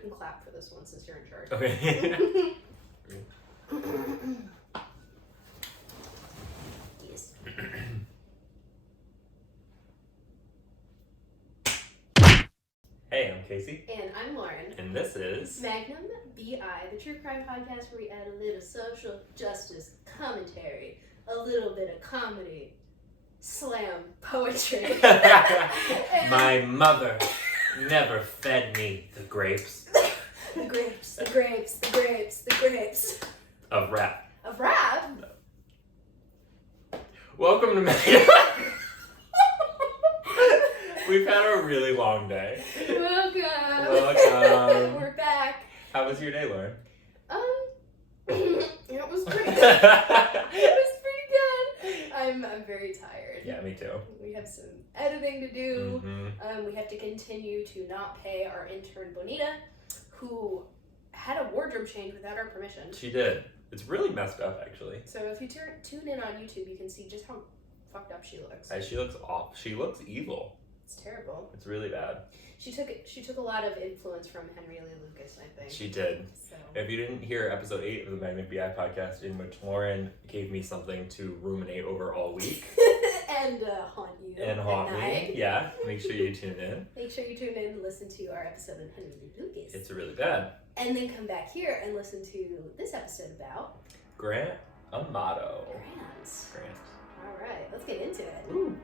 can clap for this one since you're in charge. Okay. Yes. Hey, I'm Casey. And I'm Lauren. And this is Magnum B.I, the true crime podcast where we add a little social justice commentary, a little bit of comedy, slam poetry. My mother never fed me the grapes. The grapes, the grapes, the grapes, the grapes. Of rap. Of rap? Welcome to Magnum. We've had a really long day. Welcome. We're back. How was your day, Lauren? It was pretty good. It was pretty good. I'm very tired. Yeah, me too. We have some editing to do. Mm-hmm. We have to continue to not pay our intern Bonita, who had a wardrobe change without our permission. She did. It's really messed up, actually. So if you tune in on YouTube, you can see just how fucked up she looks. She looks off. She looks evil. It's terrible. It's really bad. She took a lot of influence from Henry Lee Lucas, I think. She did. So. If you didn't hear episode 8 of the Magnum B.I podcast, in which Lauren gave me something to ruminate over all week. And haunt you. And haunt me. Night. Yeah. Make sure you tune in. Make sure you tune in and listen to our episode on Henry Lee Lucas. It's really bad. And then come back here and listen to this episode about Grant Amato. Grant. All right, let's get into it. Ooh.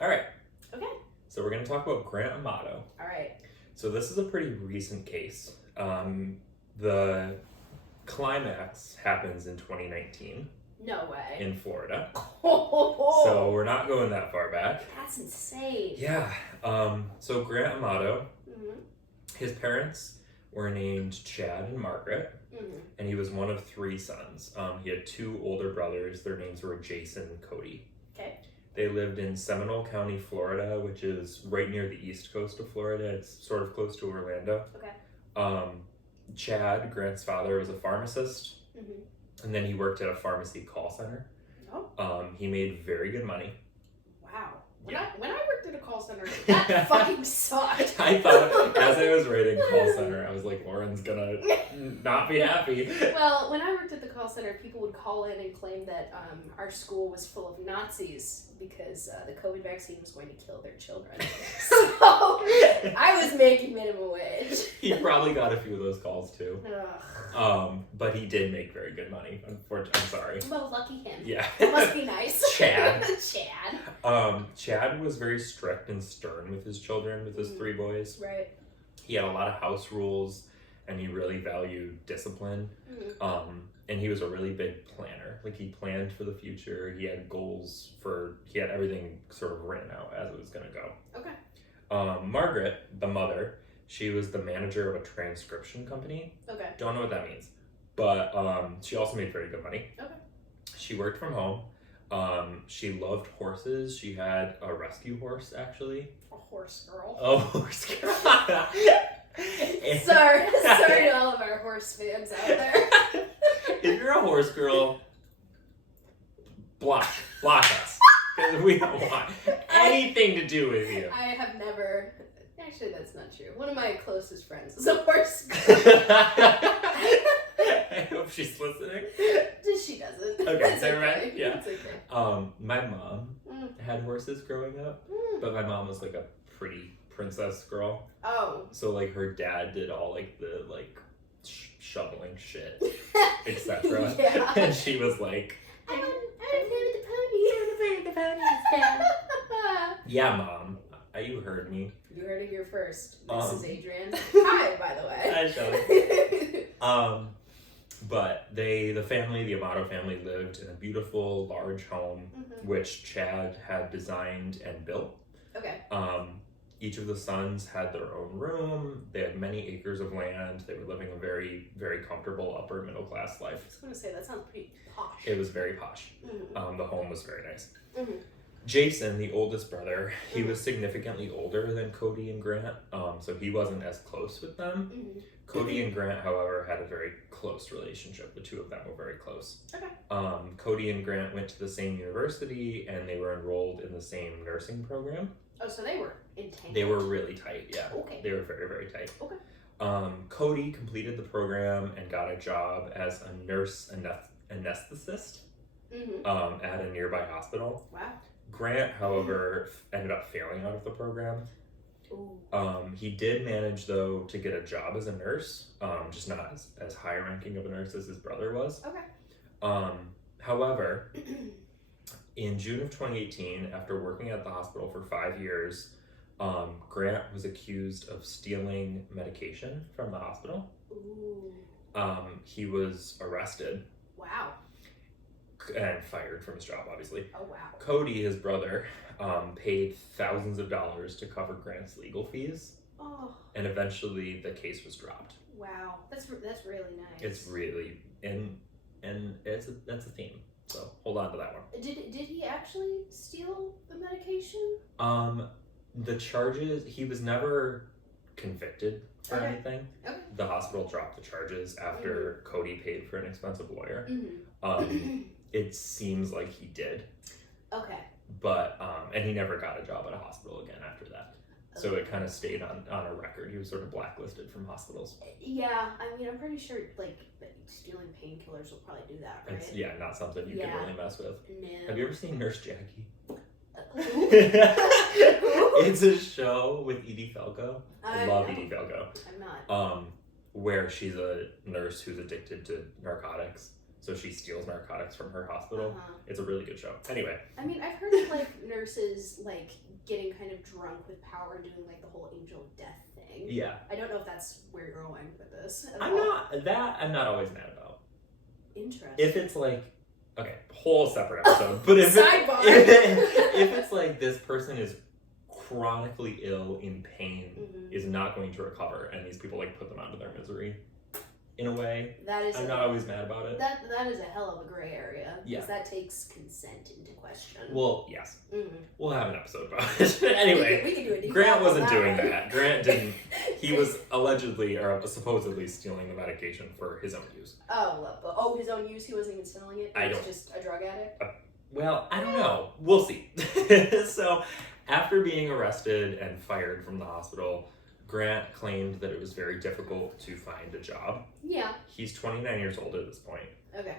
All right. Okay. So we're going to talk about Grant Amato. All right. So this is a pretty recent case. The climax happens in 2019. No way. In Florida. Oh, So we're not going that far back. that's insane. Yeah. So Grant Amato, Mm-hmm. his parents were named Chad and Margaret, Mm-hmm. and he was one of 3 sons. He had 2 older brothers. Their names were Jason and Cody. Okay. They lived in Seminole County, Florida, which is right near the east coast of Florida. It's sort of close to Orlando. Okay. Chad, Grant's father, was a pharmacist, Mm-hmm. and then he worked at a pharmacy call center. Oh. He made very good money. Wow. When Yeah. I worked at a call center, that fucking sucked. I thought, as I was writing call center, I was like, Lauren's gonna not be happy. Well, when I worked at the call center, people would call in and claim that our school was full of Nazis because the COVID vaccine was going to kill their children. So I was making minimum wage. He probably got a few of those calls too. Ugh. But he did make very good money. Unfortunately, I'm sorry. Well, lucky him. Yeah. It must be nice. Chad. Chad. Chad was very strict and stern with his children, with his 3 boys. Right. He had a lot of house rules, and he really valued discipline. Mm-hmm. And he was a really big planner. Like, he planned for the future. He had goals he had everything sort of written out as it was going to go. Okay. Margaret, the mother, she was the manager of a transcription company. Okay. Don't know what that means. But she also made very good money. Okay. She worked from home. She loved horses. She had a rescue horse, actually. A horse girl. Oh, horse girl. Sorry to all of our horse fans out there. If you're a horse girl, block us. Because we don't want anything to do with you. I have never... Actually, that's not true. One of my closest friends is a horse girl. I hope she's listening. She doesn't. Okay, It's never okay. mind. Yeah. It's okay. My mom had horses growing up, but my mom was like a pretty princess girl. Oh. So like her dad did all like the shoveling shit, etc. Yeah. And she was like, I want to play with the ponies. yeah, Mom, you heard me. You heard it here first. This is Adrian. Hi, by the way. Hi, Shelly. But the Amato family lived in a beautiful, large home, which Chad had designed and built. Okay. Each of the sons had their own room. They had many acres of land. They were living a very, very comfortable upper middle class life. I was going to say, that sounds pretty posh. It was very posh. Mm-hmm. The home was very nice. Mm-hmm. Jason, the oldest brother, he was significantly older than Cody and Grant, so he wasn't as close with them. Mm-hmm. Cody and Grant, however, had a very close relationship. The two of them were very close. Okay. Cody and Grant went to the same university, and they were enrolled in the same nursing program. Oh, so they were entangled. They were really tight, yeah. Okay. They were very, very tight. Okay. Cody completed the program and got a job as a nurse anesthetist at a nearby hospital. Wow. Grant, however, ended up failing out of the program. Ooh. He did manage, though, to get a job as a nurse, just not as high ranking of a nurse as his brother was. Okay. However, in June of 2018, after working at the hospital for 5 years, Grant was accused of stealing medication from the hospital. Ooh. He was arrested. Wow. And fired from his job, obviously. Oh, wow. Cody, his brother, paid thousands of dollars to cover Grant's legal fees. Oh. And eventually the case was dropped. Wow. That's really nice. It's really, and that's a theme. So hold on to that one. Did he actually steal the medication? The charges, he was never convicted for Okay. anything. Okay. The hospital dropped the charges after Cody paid for an expensive lawyer. Mm-hmm. It seems like he did. Okay. But, and he never got a job at a hospital again after that. So it kind of stayed on a record. He was sort of blacklisted from hospitals. Yeah, I mean, I'm pretty sure, like, stealing painkillers will probably do that, right? It's, not something you can really mess with. No. Have you ever seen Nurse Jackie? Who? It's a show with Edie Falco. I love know. Edie Falco. I'm not. Where she's a nurse who's addicted to narcotics. So she steals narcotics from her hospital. It's a really good show. Anyway. I mean, I've heard of, like, nurses, like, getting kind of drunk with power and doing, like, the whole angel of death thing. Yeah. I don't know if that's where you're going with this at I'm all. I'm not always mad about. Interesting. If it's like, okay, whole separate episode. But if Sidebar. if it's like this person is chronically ill, in pain, is not going to recover, and these people like put them out of their misery, in a way, I'm not always mad about it. That is a hell of a gray area. Yeah. Because that takes consent into question. Well, yes. Mm-hmm. We'll have an episode about it. Anyway, we can do a deep Grant dive wasn't on doing one. that. Grant didn't. He was allegedly or supposedly stealing the medication for his own use. Oh, his own use? He wasn't even selling it? He was just a drug addict? Well, I don't know. We'll see. So, after being arrested and fired from the hospital, Grant claimed that it was very difficult to find a job. Yeah. He's 29 years old at this point. Okay.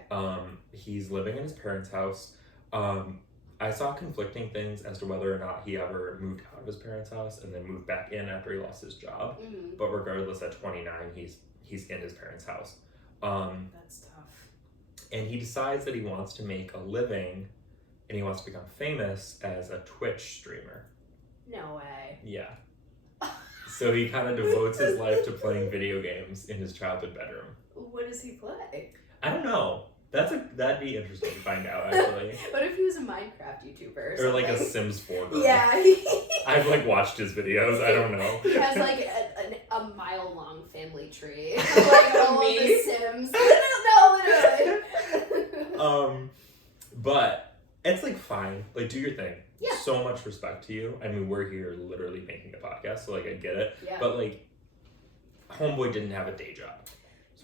He's living in his parents' house. I saw conflicting things as to whether or not he ever moved out of his parents' house and then moved back in after he lost his job. Mm-hmm. But regardless, at 29, he's in his parents' house. That's tough. And he decides that he wants to make a living and he wants to become famous as a Twitch streamer. No way. Yeah. So he kind of devotes his life to playing video games in his childhood bedroom. What does he play? I don't know. That'd be interesting to find out, actually. What if he was a Minecraft YouTuber or like a Sims 4 girl. Yeah. I've like watched his videos. I don't know. He has like a mile-long family tree. Like all of the Sims. No, literally. But it's like fine. Like do your thing. Yeah. So much respect to you. I mean, we're here literally making a podcast, so like I get it. Yeah. But like, homeboy didn't have a day job.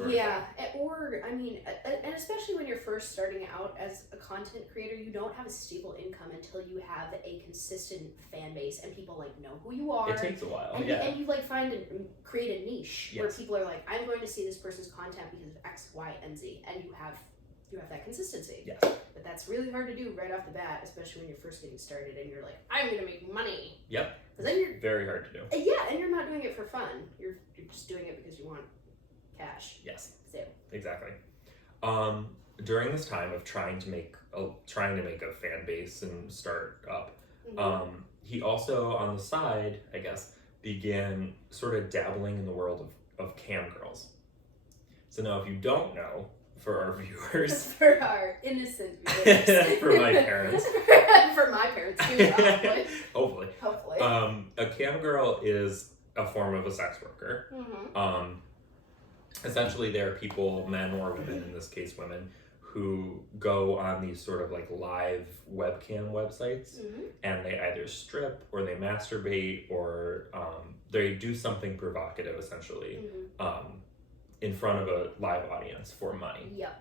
Yeah, or I mean, and especially when you're first starting out as a content creator, you don't have a stable income until you have a consistent fan base and people like know who you are. It takes a while, and yeah. You like create a niche where Yes. people are like, I'm going to see this person's content because of X, Y, and Z, and you have that consistency. Yes. But that's really hard to do right off the bat, especially when you're first getting started and you're like, I'm gonna make money. Yep. Because then you're very hard to do. Yeah, and you're not doing it for fun. You're just doing it because you want cash. Yes. So. Exactly. During this time of trying to make a fan base and start up, he also on the side, I guess, began sort of dabbling in the world of cam girls. So now, if you don't know, for our viewers, for our innocent viewers, for my parents, for my parents too, hopefully. Hopefully. A cam girl is a form of a sex worker. Mm-hmm. Essentially, they are people, men or women, in this case women, who go on these sort of like live webcam websites, and they either strip or they masturbate or they do something provocative essentially in front of a live audience for money. Yep.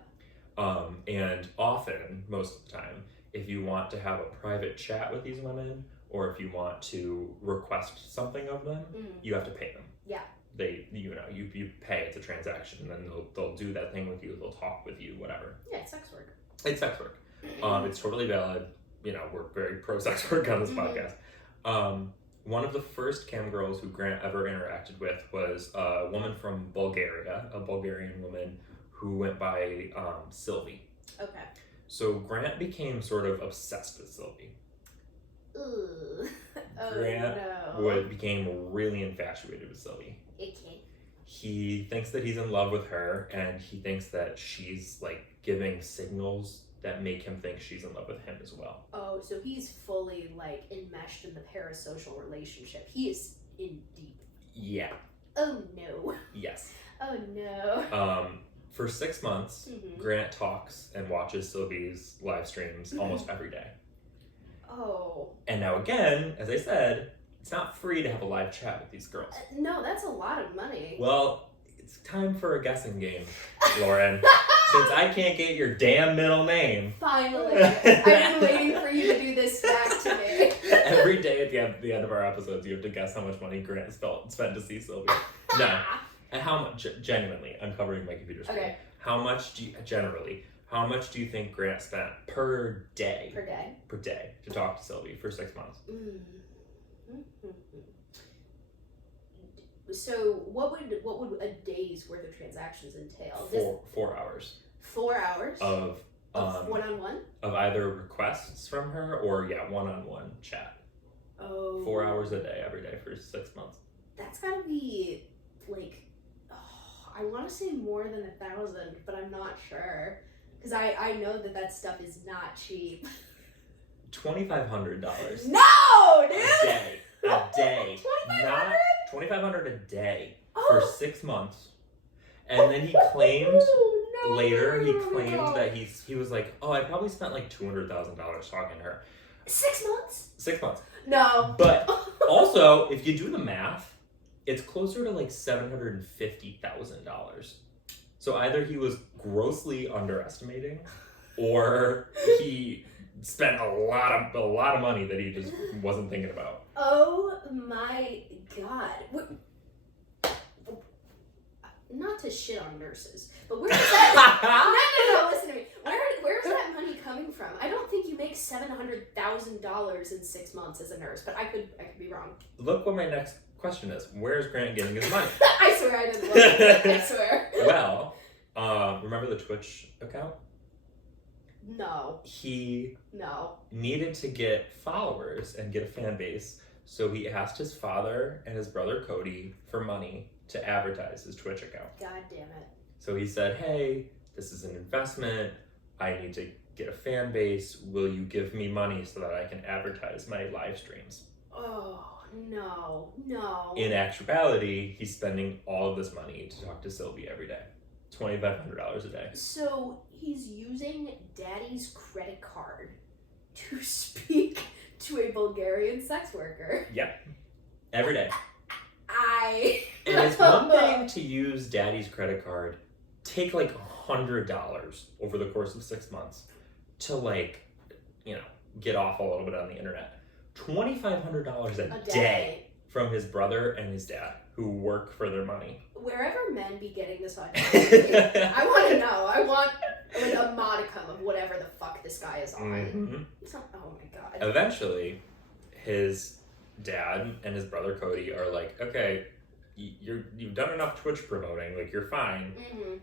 And often, most of the time, if you want to have a private chat with these women, or if you want to request something of them, you have to pay them. Yeah. You pay, it's a transaction, and then they'll do that thing with you, they'll talk with you, whatever. Yeah, it's sex work. It's sex work. It's totally valid. We're very pro sex work on this podcast. One of the first cam girls who Grant ever interacted with was a woman from Bulgaria, a Bulgarian woman who went by Sylvie. Okay. So Grant became sort of obsessed with Sylvie. Ooh. Oh, Grant no. became really infatuated with Sylvie. Okay. He thinks that he's in love with her, and he thinks that she's like giving signals that make him think she's in love with him as well. Oh, so he's fully like enmeshed in the parasocial relationship. He is in deep. Yeah. Oh no. Yes. Oh no. For 6 months, Grant talks and watches Sylvie's live streams almost every day. Oh. And now again, as I said, it's not free to have a live chat with these girls. No, that's a lot of money. Well, it's time for a guessing game, Lauren. Since I can't get your damn middle name. Finally. I've been waiting for you to do this back to me. Every day at the end of our episodes, you have to guess how much money Grant spent to see Sylvie. No. And how much, genuinely, I'm covering my computer screen. Okay. How much do you think Grant spent per day? Per day to talk to Sylvie for 6 months. So what would a day's worth of transactions entail? 4 hours. 4 hours? Of one-on-one? Of either requests from her or one-on-one chat. Oh. 4 hours a day, every day for 6 months. That's gotta be like, I want to say more than 1,000, but I'm not sure because I know that stuff is not cheap. $2,500. No, dude. A day. $2,500. $2,500 a day for 6 months, and then he claimed that he was like, oh, I probably spent like $200,000 talking to her. 6 months. 6 months. No. But also, if you do the math, it's closer to like $750,000. So either he was grossly underestimating, or he spent a lot of money that he just wasn't thinking about. Oh my god! Not to shit on nurses, but where's that? No, listen to me. Where's that money coming from? I don't think you make $700,000 in 6 months as a nurse, but I could be wrong. Look what my next question is. Where's Grant getting his money? I swear I didn't look at it. I swear. Well, remember the Twitch account? No. He needed to get followers and get a fan base, so he asked his father and his brother Cody for money to advertise his Twitch account. God damn it. So he said, hey, this is an investment. I need to get a fan base. Will you give me money so that I can advertise my live streams? Oh, no. In actuality, he's spending all of this money to talk to Sylvie every day. $2,500 a day. So he's using daddy's credit card to speak to a Bulgarian sex worker. Yep. Every day. And it's one thing to use daddy's credit card, take like $100 over the course of 6 months to get off a little bit on the internet. $2,500 a day from his brother and his dad who work for their money. Wherever men be getting this audacity, I want to know. I want like a modicum of whatever the fuck this guy is on. Oh my god. Eventually, his dad and his brother Cody are like, okay, you've done enough Twitch promoting, like you're fine.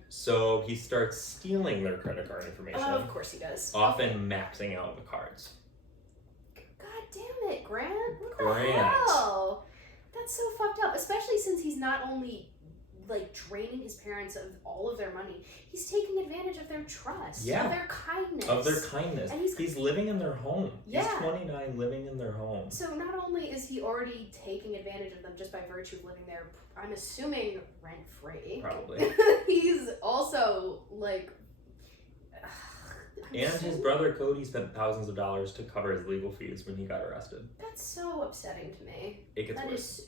So he starts stealing their credit card information. Oh, of course he does. Often maxing out the cards. God damn it, Grant. What the hell? That's so fucked up, especially since he's not only like draining his parents of all of their money, he's taking advantage of their trust, of their kindness. And he's living in their home. Yeah. He's 29 living in their home. So not only is he already taking advantage of them just by virtue of living there, I'm assuming rent-free. Probably. He's also like, And his brother Cody spent thousands of dollars to cover his legal fees when he got arrested. That's so upsetting to me. It gets worse.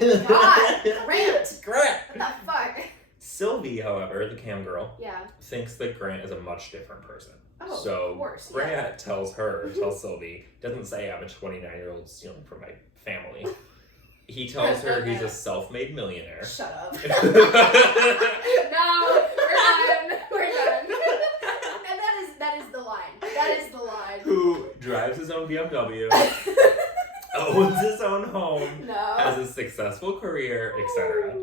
Is, oh my god! Grant! Grant! What the fuck? Sylvie, however, the cam girl, Yeah. thinks that Grant is a much different person. Oh, so of course. Grant tells Sylvie, doesn't say I'm a 29-year-old stealing from my family. He tells her he's a self-made millionaire. Shut up. No, we're done. And that is the line. That is the line. Who drives his own BMW, owns his own home, has a successful career, etc.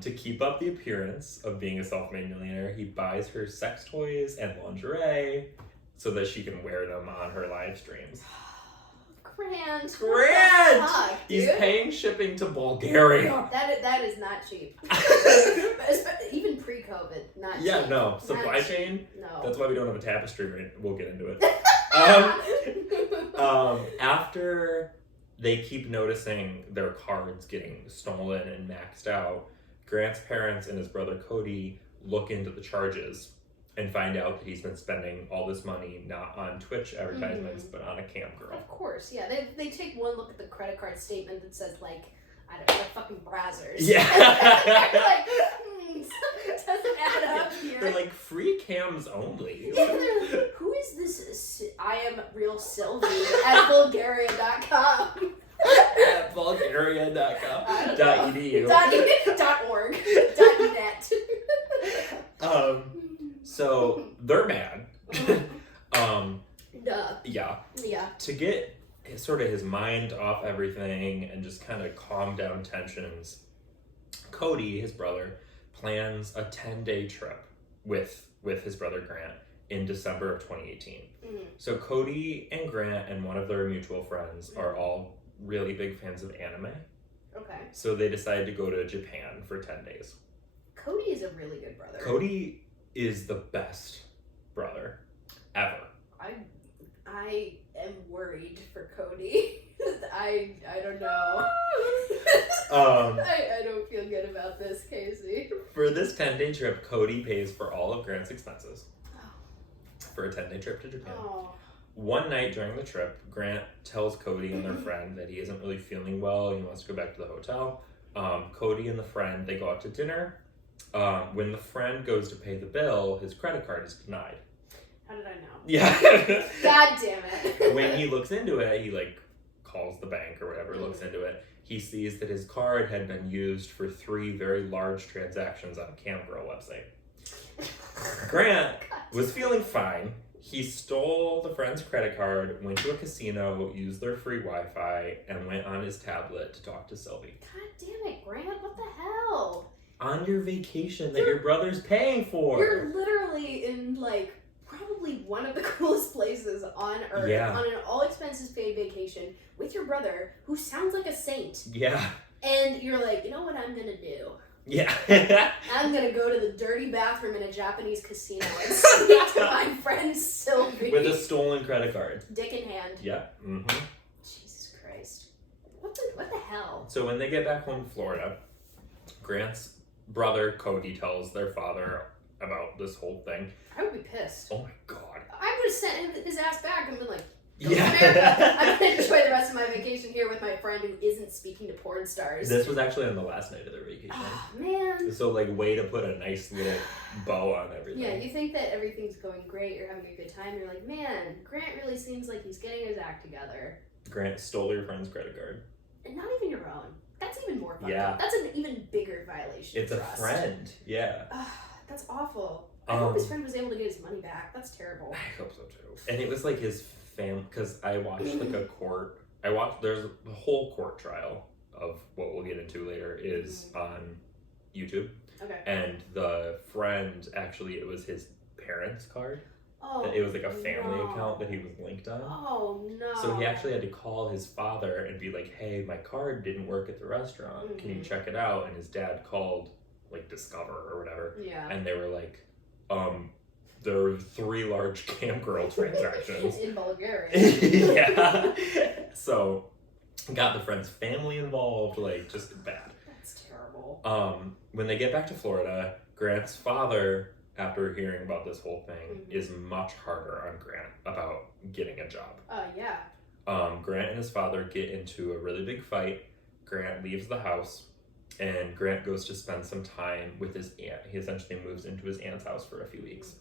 To keep up the appearance of being a self-made millionaire, he buys her sex toys and lingerie so that she can wear them on her live streams. Grant! Fuck, he's paying shipping to Bulgaria. That is not cheap. Even pre-COVID, not cheap. Yeah, no. Supply chain? No. That's why we don't have a tapestry right. We'll get into it. After they keep noticing their cards getting stolen and maxed out, Grant's parents and his brother Cody look into the charges and find out that he's been spending all this money not on Twitch advertisements, but on a cam girl. Of course, yeah. They take one look at the credit card statement that says, like, I don't know, like fucking Brazzers. Yeah. They're like, doesn't add up here. They're like, free cams only. Who is this? I am real Sylvie at Bulgarian.com. At Bulgarian.com. .edu. .org. .net. So they're mad. Duh. Yeah. Yeah. To get sort of his mind off everything and just kind of calm down tensions, Cody, his brother, plans a 10-day trip with his brother Grant in December of 2018. So Cody and Grant and one of their mutual friends are all really big fans of anime. Okay. So they decide to go to Japan for 10 days. Cody is a really good brother. Cody is the best brother ever. I am worried for Cody. I don't know. I don't feel good about this, Casey. For this 10-day trip, Cody pays for all of Grant's expenses. For a 10-day trip to Japan. One night during the trip, Grant tells Cody and their friend that he isn't really feeling well. He wants to go back to the hotel. Cody and the friend, they go out to dinner. When the friend goes to pay the bill, his credit card is denied. How did I know? Yeah. God damn it. When he looks into it, he calls the bank or whatever, looks into it. He sees that his card had been used for 3 very large transactions on a camgirl website. Grant was feeling fine. He stole the friend's credit card, went to a casino, used their free Wi-Fi, and went on his tablet to talk to Sylvie. God damn it, Grant, what the hell? On your vacation that your brother's paying for. You're literally in, probably one of the coolest places on earth. Yeah. On an all-expenses paid vacation with your brother, who sounds like a saint. Yeah. And you're like, you know what I'm gonna do? Yeah. I'm gonna go to the dirty bathroom in a Japanese casino and speak to my friend Sylvie. With a stolen credit card. Dick in hand. Yeah. Mm-hmm. Jesus Christ. What the hell? So when they get back home to Florida, Grant's brother Cody tells their father about this whole thing. I would be pissed. Oh my god. I would have sent his ass back and been like, go yeah. to America. I'm gonna enjoy the rest of my vacation here with my friend who isn't speaking to porn stars. This was actually on the last night of their vacation. Oh, man. So way to put a nice little bow on everything. Yeah, you think that everything's going great, you're having a good time, you're like, man, Grant really seems like he's getting his act together. Grant stole your friend's credit card. And not even your own. That's even more fucked Yeah. up. That's an even bigger violation It's of a trust. friend. Yeah. That's awful. I hope his friend was able to get his money back. That's terrible. I hope so too. And it was his fam, because I watched a court. There's the whole court trial of what we'll get into later is on YouTube. Okay. And the friend, actually, it was his parents' card. Oh, It was a family account that he was linked on. Oh, no. So he actually had to call his father and be like, hey, my card didn't work at the restaurant. Can you check it out? And his dad called, Discover or whatever. Yeah. And they were like, there were 3 large camgirl transactions. In Bulgaria. Yeah. So got the friend's family involved, just bad. That's terrible. When they get back to Florida, Grant's father after hearing about this whole thing, is much harder on Grant about getting a job. Yeah. Grant and his father get into a really big fight. Grant leaves the house, and Grant goes to spend some time with his aunt. He essentially moves into his aunt's house for a few weeks.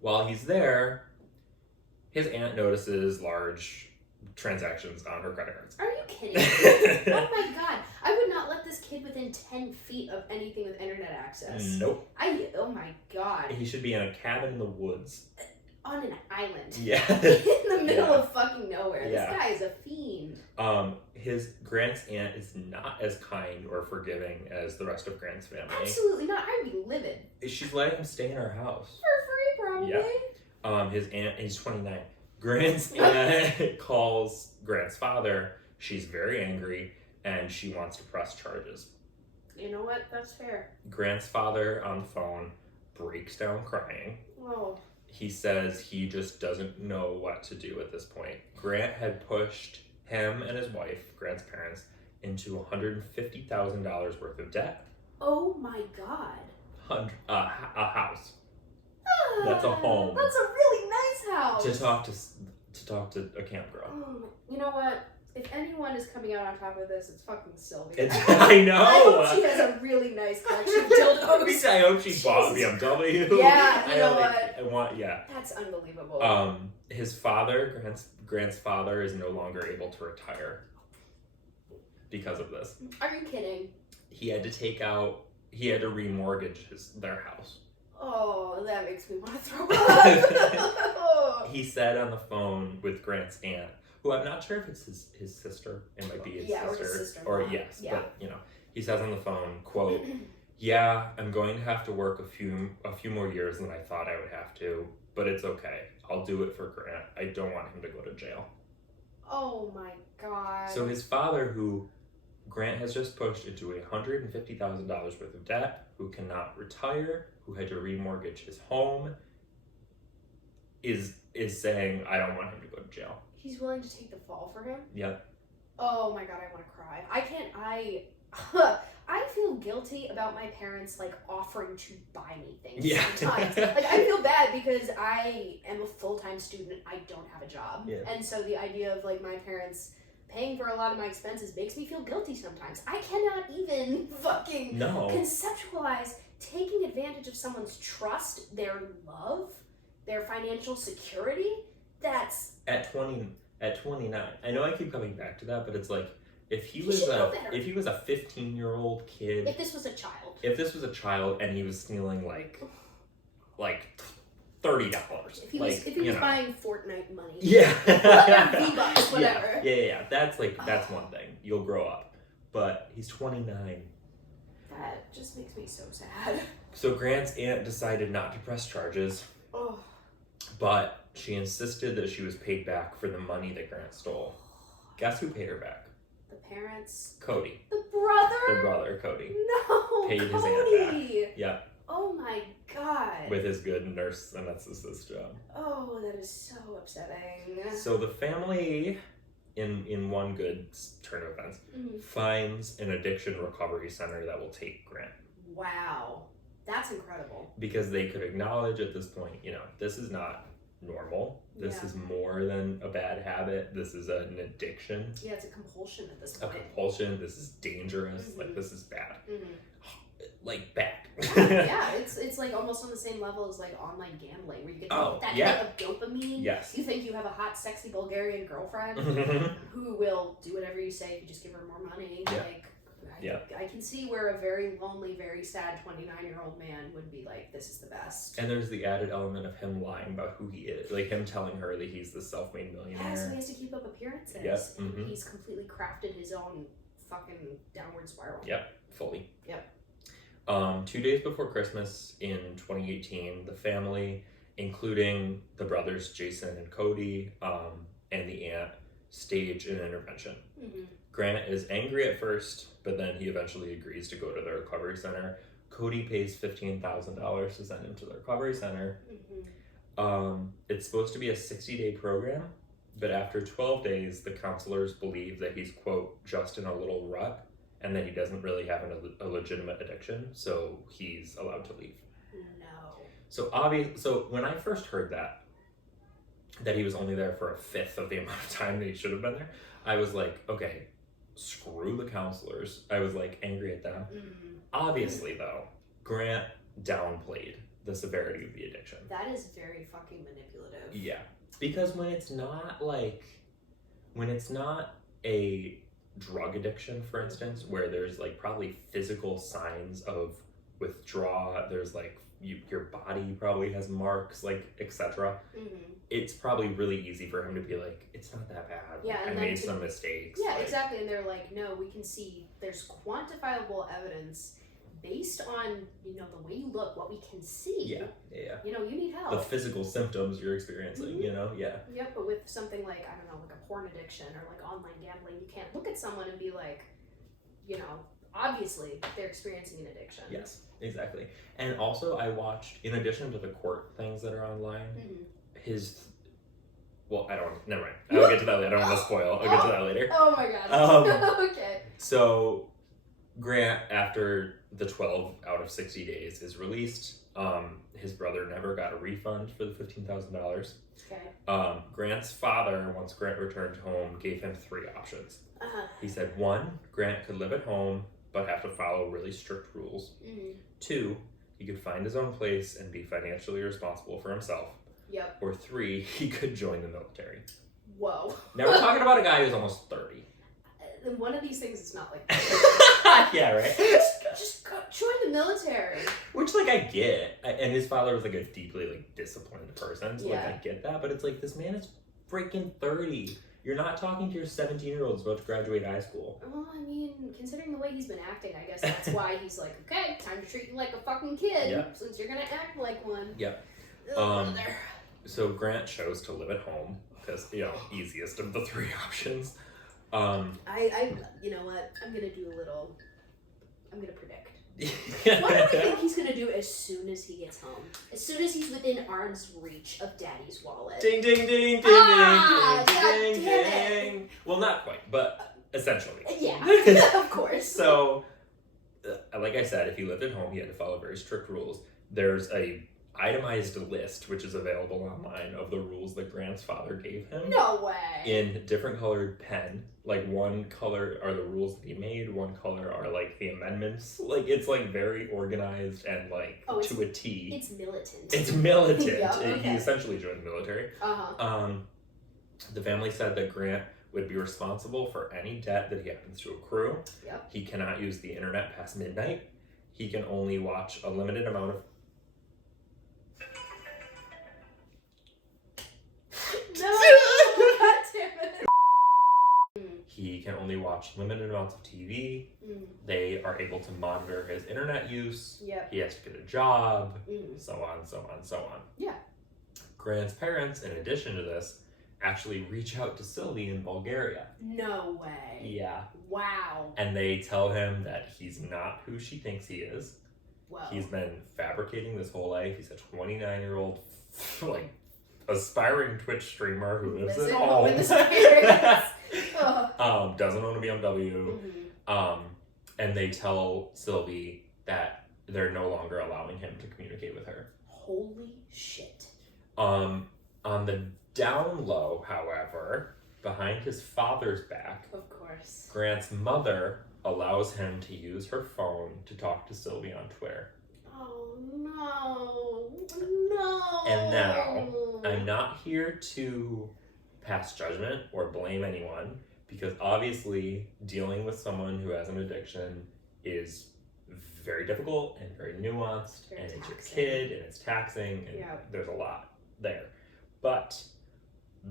While he's there, his aunt notices large transactions on her credit cards. Are you kidding me? Oh my god. I would not let this kid within 10 feet of anything with internet access. Nope. Oh my god. He should be in a cabin in the woods. On an island. Yeah. In the middle of fucking nowhere. Yeah. This guy is a fiend. His Grant's aunt is not as kind or forgiving as the rest of Grant's family. Absolutely not. I'd be livid. She's letting him stay in her house. For free, probably. Yeah. His aunt, he's 29. Grant's aunt calls Grant's father. She's very angry, and she wants to press charges. You know what? That's fair. Grant's father on the phone breaks down crying. Oh. He says he just doesn't know what to do at this point. Grant had pushed him and his wife, Grant's parents, into $150,000 worth of debt. Oh my god. A house. That's a home. That's a really nice house. To talk to a campground. You know what? If anyone is coming out on top of this, it's fucking Sylvia. I know. I hope she has a really nice collection of dildos. I hope she bought a BMW. Yeah, you know what? I want, yeah. That's unbelievable. His father, Grant's father, is no longer able to retire because of this. Are you kidding? He had to remortgage their house. Oh, that makes me want to throw up. He said on the phone with Grant's aunt, who I'm not sure if it's his sister. It might be his sister. Or his sister. Or yes, yeah. But he says on the phone, quote, "Yeah, I'm going to have to work a few more years than I thought I would have to, but it's okay. I'll do it for Grant. I don't want him to go to jail." Oh my god. So his father, who Grant has just pushed into $150,000 worth of debt, who cannot retire, who had to remortgage his home, is saying, "I don't want him to go to jail." He's willing to take the fall for him? Yep. Oh my god, I want to cry. I feel guilty about my parents, like, offering to buy me things sometimes. Like, I feel bad because I am a full-time student. I don't have a job. Yeah. And so the idea of, like, my parents paying for a lot of my expenses makes me feel guilty sometimes. I cannot even fucking conceptualize taking advantage of someone's trust, their love, their financial security. That's... At 29. I know I keep coming back to that, but it's like, if he was a 15-year-old kid, if this was a child, and he was stealing like $30, if he was buying Fortnite money, V-Bucks, whatever, yeah, that's one thing. You'll grow up, but he's 29. That just makes me so sad. So Grant's aunt decided not to press charges, but she insisted that she was paid back for the money that Grant stole. Guess who paid her back? The parents. Cody. The brother? The brother, Cody. No, paid Cody. His aunt back. Yep. Oh my god. With his good nurse anesthetist job. Oh, that is so upsetting. So the family, in one good turn of events, finds an addiction recovery center that will take Grant. Wow. That's incredible. Because they could acknowledge at this point, this is not normal. This is more than a bad habit. This is an addiction. Yeah, it's a compulsion at this point. A compulsion. This is dangerous. Like, this is bad. Like, bad. Yeah, it's like almost on the same level as like online gambling, where you get that hit of dopamine. Yes. You think you have a hot, sexy Bulgarian girlfriend who will do whatever you say if you just give her more money. Yeah. I can see where a very lonely, very sad 29-year-old man would be like, this is the best. And there's the added element of him lying about who he is. Like, him telling her that he's the self-made millionaire. Yeah, so he has to keep up appearances. Yep. And he's completely crafted his own fucking downward spiral. Yep, fully. Yep. 2 days before Christmas in 2018, the family, including the brothers Jason and Cody, and the aunt, stage an intervention. Grant is angry at first, but then he eventually agrees to go to the recovery center. Cody pays $15,000 to send him to the recovery center. It's supposed to be a 60-day program, but after 12 days, the counselors believe that he's, quote, just in a little rut, and that he doesn't really have a legitimate addiction, so he's allowed to leave. No. So when I first heard that he was only there for a fifth of the amount of time that he should have been there, I was like, okay, screw the counselors. I was like angry at them. Obviously, though, Grant downplayed the severity of the addiction. That is very fucking manipulative. Yeah. Because when it's not a drug addiction, for instance, where there's like probably physical signs of withdrawal, there's like your body probably has marks, like etc. It's probably really easy for him to be like, it's not that bad. Yeah, I made some mistakes. Yeah, exactly. And they're like, no, we can see there's quantifiable evidence based on, the way you look, what we can see. Yeah. You need help. The physical symptoms you're experiencing, Yeah. Yep, but with something like, I don't know, like a porn addiction or like online gambling, you can't look at someone and be like, obviously they're experiencing an addiction. Yes, exactly. And also I watched, in addition to the court things that are online, never mind. I'll get to that later. I don't want to spoil. I'll get to that later. Oh my god. Okay. So Grant, after the 12 out of 60 days is released, his brother never got a refund for the $15,000. Okay. Grant's father, once Grant returned home, gave him 3 options. He said, 1, Grant could live at home, but have to follow really strict rules. 2, he could find his own place and be financially responsible for himself. Yep. Or 3, he could join the military. Whoa. Now we're talking about a guy who's almost 30. One of these things is not like yeah, right? Just join the military. Which, I get. And his father was, a deeply, disciplined person. So, I get that. But it's this man is freaking 30. You're not talking to your 17-year-olds about to graduate high school. Well, I mean, considering the way he's been acting, I guess that's why he's like, okay, time to treat you like a fucking kid, since you're gonna act like one. Yep. So Grant chose to live at home because, easiest of the 3 options. You know what? I'm gonna predict. What do I think he's gonna do as soon as he gets home? As soon as he's within arm's reach of Daddy's wallet. Ding, ding, ding, ding, God ding, ding, damn ding. Well, not quite, but essentially. Yeah, of course. So, like I said, if he lived at home, he had to follow very strict rules. There's a itemized list, which is available online, of the rules that Grant's father gave him. No way. In different colored pen. One color are the rules that he made, one color are the amendments. It's very organized and to a T. It's militant. It's militant. Yep, okay. He essentially joined the military. The family said that Grant would be responsible for any debt that he happens to accrue. Yep. He cannot use the internet past midnight. He can only watch a limited amount of God damn it. He can only watch limited amounts of TV. They are able to monitor his internet use. Yep. He has to get a job, so on, so on, so on. Yeah. Grant's parents, in addition to this, actually reach out to Sylvie in Bulgaria. No way. Yeah. Wow. And they tell him that he's not who she thinks he is. Wow. He's been fabricating this whole life. He's a 29-year-old, aspiring Twitch streamer who lives at home. Doesn't own a BMW. And they tell Sylvie that they're no longer allowing him to communicate with her. Holy shit. On the down low, however, behind his father's back, of course, Grant's mother allows him to use her phone to talk to Sylvie on Twitter. Oh no. And now, I'm not here to pass judgment or blame anyone, because obviously dealing with someone who has an addiction is very difficult and very nuanced, and it's your kid and it's taxing, and there's a lot there. But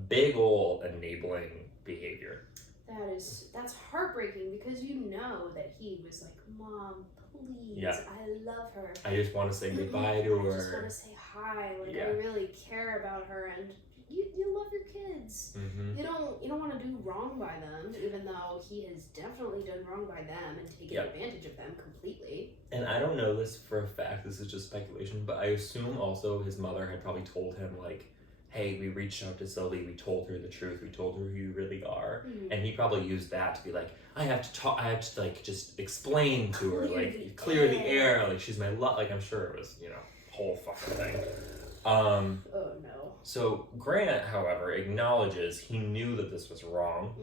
big ol' enabling behavior. That's heartbreaking, because you know that he was like, Mom, please, I love her. I just want to say goodbye to her. I just want to say hi. I really care about her, and you love your kids. You don't want to do wrong by them, even though he has definitely done wrong by them and taken advantage of them completely. And I don't know this for a fact, this is just speculation, but I assume also his mother had probably told him, hey, we reached out to Sylvie, we told her the truth, we told her who you really are. Mm-hmm. And he probably used that to be like, I have to like just explain to her, like clear the air, like she's my love. Like I'm sure it was, whole fucking thing. Oh no. So Grant, however, acknowledges he knew that this was wrong,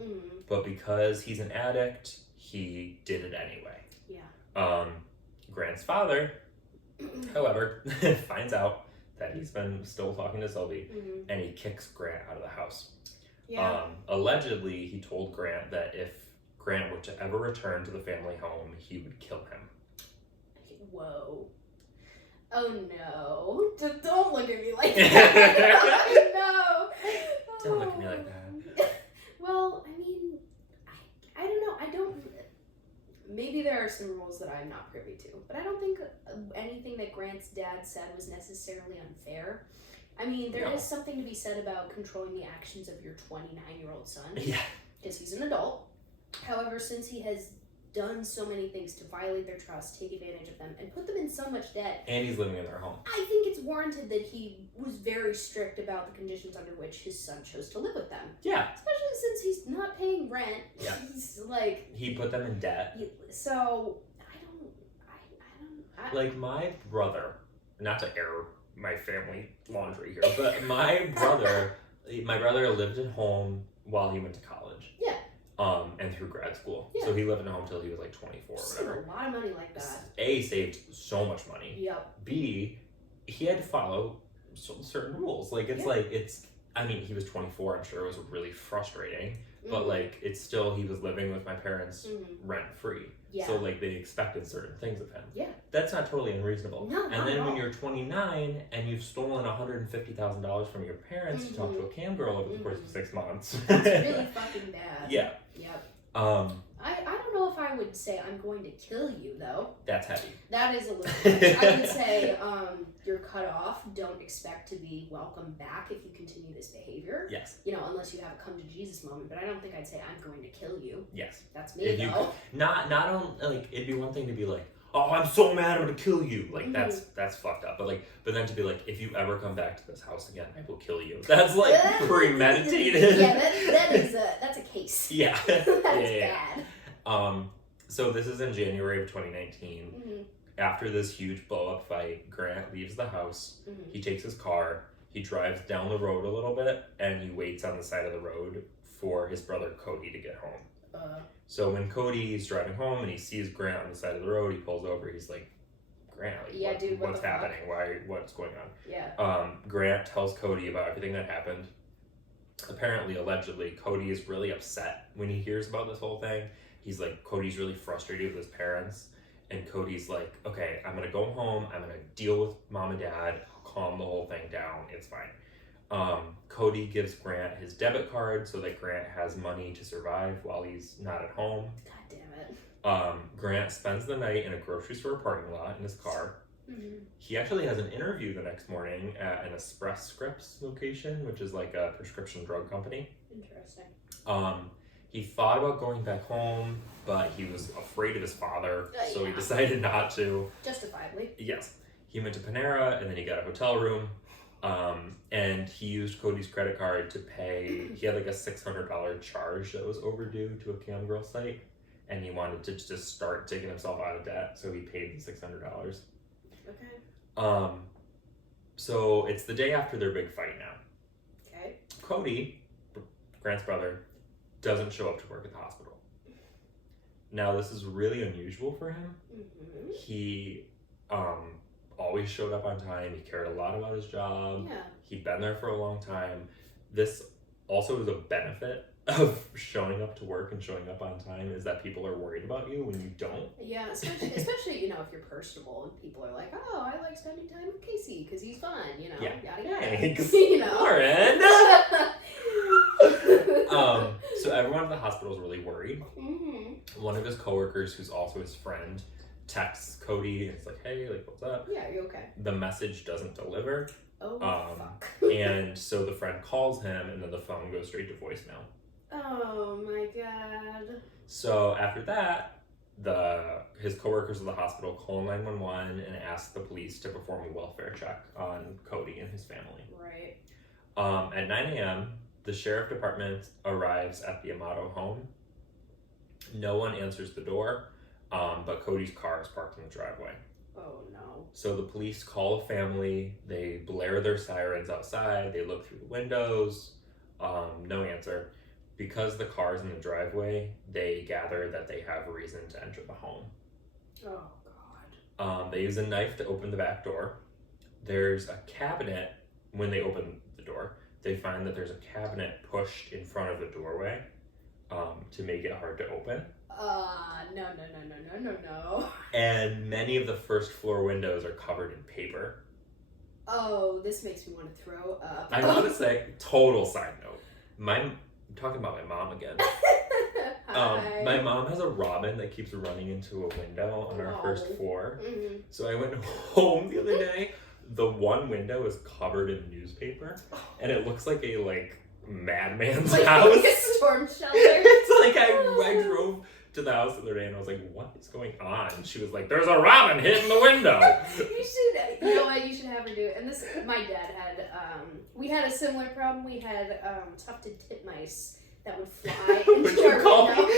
but because he's an addict, he did it anyway. Yeah. Grant's father, however, finds out that he's been still talking to Sylvie, and he kicks Grant out of the house. Yeah. Allegedly, he told Grant that if Grant were to ever return to the family home, he would kill him. Whoa. Oh no. Don't look at me like that. No. Don't look at me like that. Well, I mean, I don't know. Maybe there are some rules that I'm not privy to, but I don't think anything that Grant's dad said was necessarily unfair. I mean, there is something to be said about controlling the actions of your 29-year-old son. Yeah. Because he's an adult. However, since he has done so many things to violate their trust, take advantage of them, and put them in so much debt. And he's living in their home. I think it's warranted that he was very strict about the conditions under which his son chose to live with them. Yeah. Especially since he's not paying rent. Yeah. He's like... He put them in debt. So, I like my brother, not to air my family laundry here, but my brother lived at home while he went to college. Yeah. And through grad school. Yeah. So he lived at home till he was like 24 or whatever. A lot of money like that. A, saved so much money. Yep. B, he had to follow certain rules. Like, he was 24, I'm sure it was really frustrating. But, like, it's still, he was living with my parents rent-free. Yeah. So, like, they expected certain things of him. Yeah. That's not totally unreasonable. No, and then when you're 29 and you've stolen $150,000 from your parents to talk to a cam girl over the course of 6 months. That's really fucking bad. Yeah. Yep. I don't know if I would say I'm going to kill you, though. That's heavy. That is a little much. I would say you're cut off. Don't expect to be welcome back if you continue this behavior. Yes. Unless you have a come to Jesus moment. But I don't think I'd say I'm going to kill you. Yes. That's me, though. Not on, like, it'd be one thing to be like, oh, I'm so mad, I'm gonna kill you. Like, that's fucked up. But then to be like, if you ever come back to this house again, I will kill you. That's like premeditated. Yeah, that's a case. Yeah. That's bad. So this is in January of 2019. After this huge blow-up fight, Grant leaves the house. He takes his car. He drives down the road a little bit, and he waits on the side of the road for his brother Cody to get home. So when Cody's driving home and he sees Grant on the side of the road, he pulls over. He's like, Grant, like, what's happening? What's going on? Yeah. Grant tells Cody about everything that happened. Apparently, allegedly, Cody is really upset when he hears about this whole thing. He's like, Cody's really frustrated with his parents. And Cody's like, okay, I'm going to go home. I'm going to deal with mom and dad. I'll calm the whole thing down. It's fine. Cody gives Grant his debit card so that Grant has money to survive while he's not at home. God damn it. Grant spends the night in a grocery store parking lot in his car. He actually has an interview the next morning at an Express Scripts location, which is like a prescription drug company. Interesting. He thought about going back home, but he was afraid of his father, so he decided not to. Justifiably. Yes. He went to Panera, and then he got a hotel room. And he used Cody's credit card to pay. He had like a $600 charge that was overdue to a cam girl site, and he wanted to just start taking himself out of debt, so he paid the $600. Okay. So it's the day after their big fight now. Okay. Cody, Grant's brother, doesn't show up to work at the hospital. Now this is really unusual for him. He always showed up on time. He cared a lot about his job. Yeah. He'd been there for a long time. This also is a benefit of showing up to work and showing up on time, is that people are worried about you when you don't. Yeah, especially if you're personable and people are like, oh, I like spending time with Casey because he's fun, Yeah. Yada yada. Thanks. Lauren. So everyone at the hospital is really worried. Mm-hmm. One of his coworkers, who's also his friend, texts Cody and it's like, hey, like, what's up? Yeah, you're okay. The message doesn't deliver. Oh, fuck. And so the friend calls him and then the phone goes straight to voicemail. Oh my god. So after that, his coworkers at the hospital call 911 and ask the police to perform a welfare check on Cody and his family. Right. At 9 a.m., the sheriff department arrives at the Amato home. No one answers the door, but Cody's car is parked in the driveway. Oh no. So the police call a family, they blare their sirens outside, they look through the windows, no answer. Because the car's in the driveway, they gather that they have a reason to enter the home. Oh god. They use a knife to open the back door. There's a cabinet. When they open the door, they find that there's a cabinet pushed in front of the doorway to make it hard to open. No. And many of the first floor windows are covered in paper. Oh, this makes me want to throw up. I gotta say, total side note. I'm talking about my mom again. Hi. My mom has a robin that keeps running into a window on our first floor. Mm-hmm. So I went home the other day. The one window is covered in newspaper, and it looks like a madman's house. Like a storm shelter. It's like I drove to the house the other day and I was like, what is going on? She was like, there's a robin hitting the window. You know what, you should have her do it. And this, my dad had, we had a similar problem. We had tufted titmice that would fly into our window.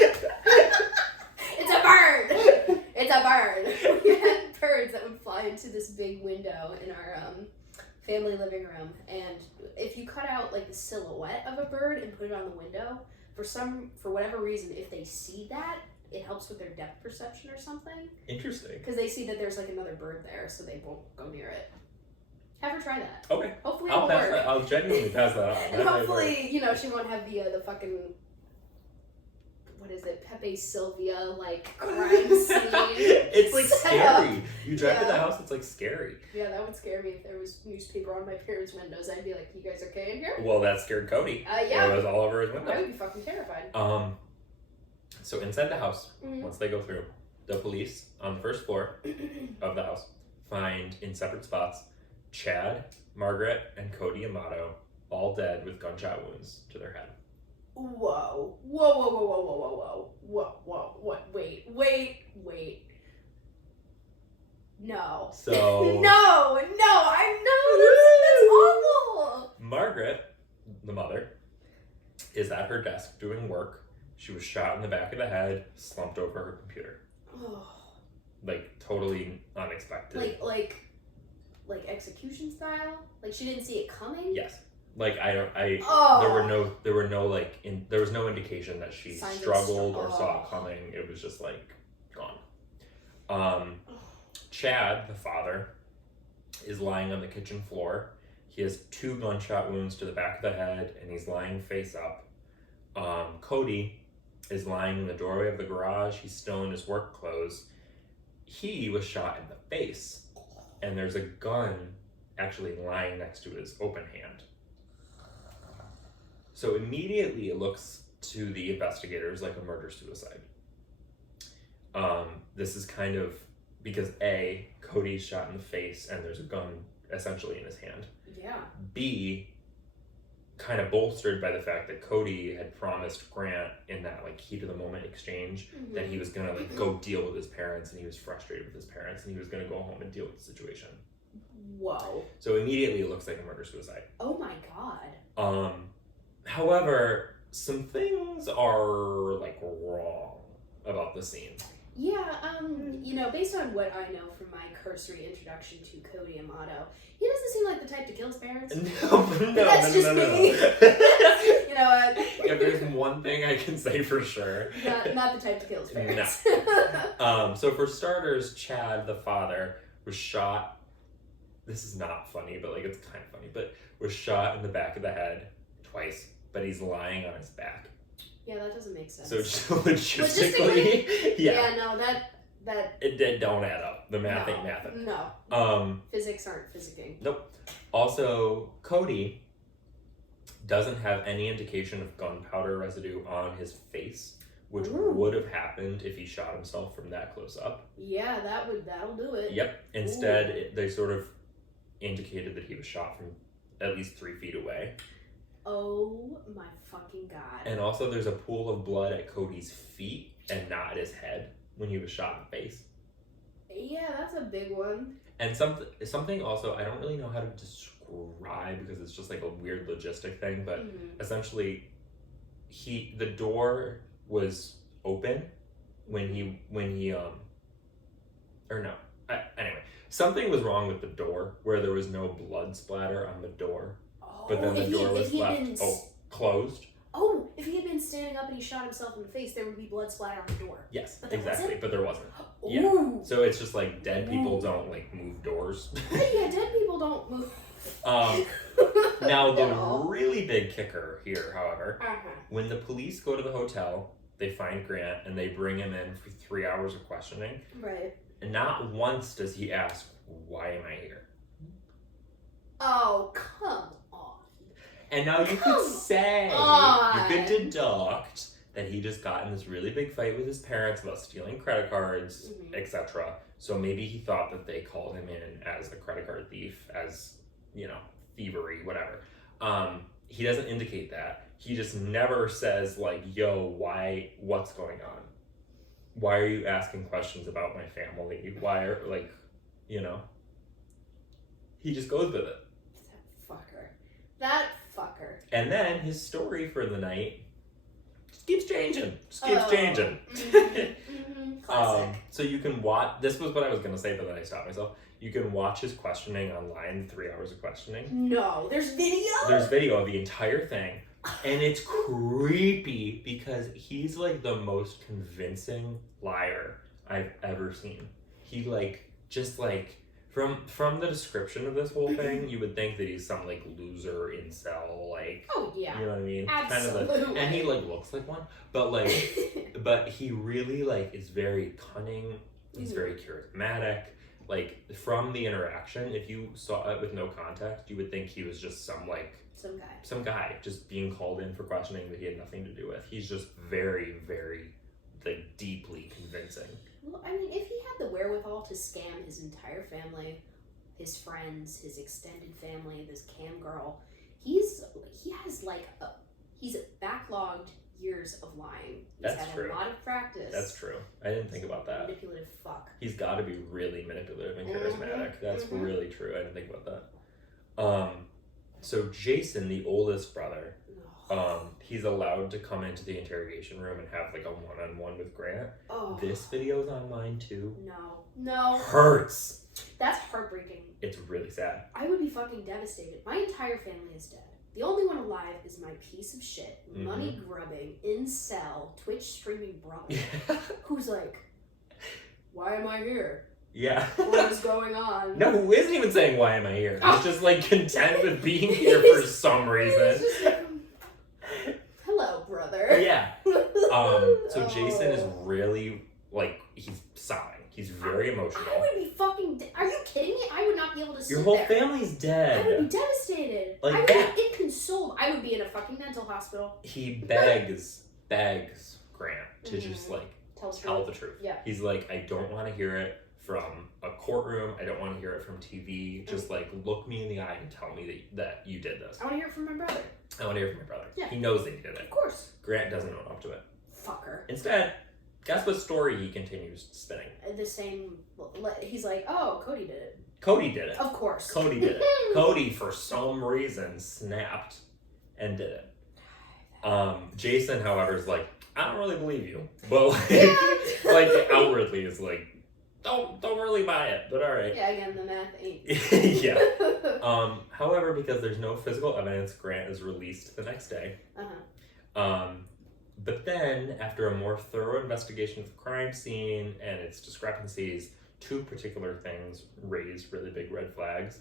It's a bird! It's a bird! We had birds that would fly into this big window in our family living room. And if you cut out like the silhouette of a bird and put it on the window, for whatever reason, if they see that, it helps with their depth perception or something. Interesting. Because they see that there's like another bird there, so they won't go near it. Have her try that. Okay. Hopefully I'll it'll pass work. that. I'll genuinely pass that on. And hopefully, she won't have the fucking, what is it, Pepe Sylvia crime scene. It's like scary. You drive to the house, it's like scary. Yeah, that would scare me if there was newspaper on my parents' windows. I'd be like, you guys okay in here? Well, that scared Cody. Yeah. It was all over his window. I would be fucking terrified. So inside the house, Mm-hmm. once they go through, the police on the first floor of the house find in separate spots Chad, Margaret, and Cody Amato, all dead with gunshot wounds to their head. Whoa. What? Wait. No. So No, that's awful. Margaret, the mother, is at her desk doing work. She was shot in the back of the head, slumped over her computer. Oh. Totally unexpected. Like execution style? Like she didn't see it coming? Yes. There was no indication that she Signs of struggled or saw it coming. It was just gone. Chad, the father, is lying on the kitchen floor. He has 2 gunshot wounds to the back of the head, and he's lying face up. Cody is lying in the doorway of the garage. He's still in his work clothes. He was shot in the face, and there's a gun actually lying next to his open hand. So immediately it looks to the investigators like a murder-suicide. This is kind of because A, Cody's shot in the face and there's a gun essentially in his hand. Yeah. B, kind of bolstered by the fact that Cody had promised Grant in that heat of the moment exchange that he was gonna go deal with his parents, and he was frustrated with his parents, and he was gonna go home and deal with the situation. Whoa. So immediately it looks like a murder-suicide. Oh my god. However, some things are wrong about the scene. Yeah, based on what I know from my cursory introduction to Cody Amato, he doesn't seem like the type to kill his parents. No. That's just me. You know what? If there's one thing I can say for sure. Not the type to kill his parents. No. So for starters, Chad, the father, was shot. This is not funny, but it's kind of funny. But was shot in the back of the head twice, but he's lying on his back. Yeah, that doesn't make sense. So logistically, yeah, no, that it don't add up. The math ain't mathing. No. Physics aren't physicking. Nope. Also, Cody doesn't have any indication of gunpowder residue on his face, which would have happened if he shot himself from that close up. Yeah, that'll do it. Yep. Instead, they sort of indicated that he was shot from at least 3 feet away. Oh my fucking god. And also there's a pool of blood at Cody's feet and not at his head when he was shot in the face. Yeah, that's a big one. And something also, I don't really know how to describe describe because it's just like a weird logistic thing, but essentially the door was open anyway, something was wrong with the door where there was no blood splatter on the door, but then the door was left closed. Oh, if he had been standing up and he shot himself in the face, there would be blood splatter on the door. Yes, but there exactly, wasn't? but there wasn't. Ooh. Yeah, so it's just like dead people don't like move doors. Yeah, dead people don't move. Now the really big kicker here, however, Uh-huh. when the police go to the hotel, they find Grant and they bring him in for 3 hours of questioning. Right. And not once does he ask, "Why am I here?" Oh, come on. And now you could say, you could deduct that he just got in this really big fight with his parents about stealing credit cards, etc. So maybe he thought that they called him in as a credit card thief, as, you know, thievery, whatever. He doesn't indicate that. He just never says, like, yo, what's going on? Why are you asking questions about my family? Why are, like, you know? He just goes with it. That fucker. And then his story for the night just keeps changing. Classic. So you can watch, this was what I was going to say, but then I stopped myself. You can watch his questioning online, 3 hours of questioning. No, there's video? There's video of the entire thing. And it's creepy because he's like the most convincing liar I've ever seen. He like, just like, from the description of this whole thing, you would think that he's some like loser incel, like, oh yeah, you know what I mean? absolutely. Kind of and he like looks like one, but like, but he really like is very cunning. He's very charismatic. Like from the interaction, if you saw it with no context, you would think he was just some guy just being called in for questioning that he had nothing to do with. He's just very, very like deeply convincing. Well, I mean, if he had the wherewithal to scam his entire family, his friends, his extended family, this cam girl, he has backlogged years of lying. He's had true. A lot of practice. That's true. I didn't think about that. Manipulative fuck. He's got to be really manipulative and charismatic. That's really true. I didn't think about that. So Jason, the oldest brother, he's allowed to come into the interrogation room and have like a one-on-one with Grant. Oh. This video's online too. No. Hurts. That's heartbreaking. It's really sad. I would be fucking devastated. My entire family is dead. The only one alive is my piece of shit, money grubbing, incel, Twitch streaming brother, who's like, why am I here? Yeah. What is going on? No, who isn't even saying why am I here? He's just like content with being here for some reason. Hello, brother. Yeah. So Jason is really like, he's sobbing. He's very emotional. I would be fucking. Are you kidding me? I would not be able to sit Your whole there. family's dead. I would be devastated. Like I would that. be inconsolable. I would be in a fucking mental hospital. He begs Grant to just like tell the truth. Yeah. He's like, I don't want to hear it from a courtroom. I don't want to hear it from TV. Just like look me in the eye and tell me that you did this. I want to hear it from my brother. I want to hear it from my brother. Yeah. He knows that he did it. Of course. Grant doesn't own up to it. Fucker. Instead, guess what story he continues spinning? The same. He's like, oh, Cody did it. Cody did it. Of course. Cody did it. Cody, for some reason, snapped and did it. Jason, however, is like, I don't really believe you. But like outwardly is like, don't really buy it, but all right. Yeah, again, the math ain't. Yeah. However, because there's no physical evidence, Grant is released the next day. But then, after a more thorough investigation of the crime scene and its discrepancies, 2 particular things raised really big red flags.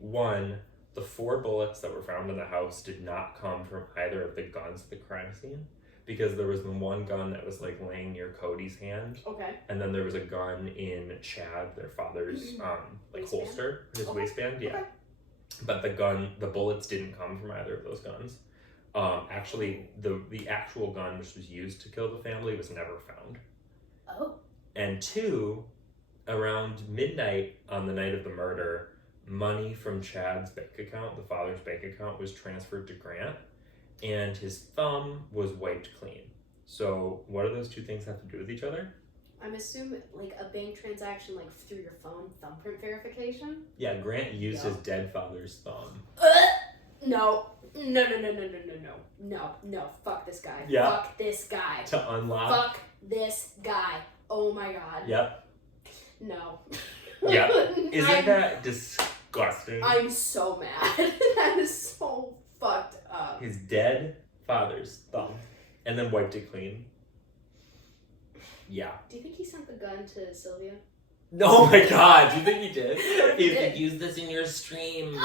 One, the 4 bullets that were found in the house did not come from either of the guns at the crime scene, because there was the one gun that was like laying near Cody's hand. Okay. And then there was a gun in Chad, their father's like waistband? Holster, his waistband. Yeah. Okay. But the bullets didn't come from either of those guns. Actually, the actual gun which was used to kill the family was never found. Oh. And 2, around midnight on the night of the murder, money from Chad's bank account, the father's bank account, was transferred to Grant, and his thumb was wiped clean. So what do those 2 things have to do with each other? I'm assuming, like, a bank transaction, like, through your phone, thumbprint verification? Yeah, Grant used his dead father's thumb. No. No. Fuck this guy. Yeah. Fuck this guy. To unlock. Fuck this guy. Oh my god. Yep. No. Yep. Isn't that disgusting? I'm so mad. That is so fucked up. His dead father's thumb. And then wiped it clean. Yeah. Do you think he sent the gun to Sylvia? Oh my god, do you think he did? He He's did. like, use this in your stream, No!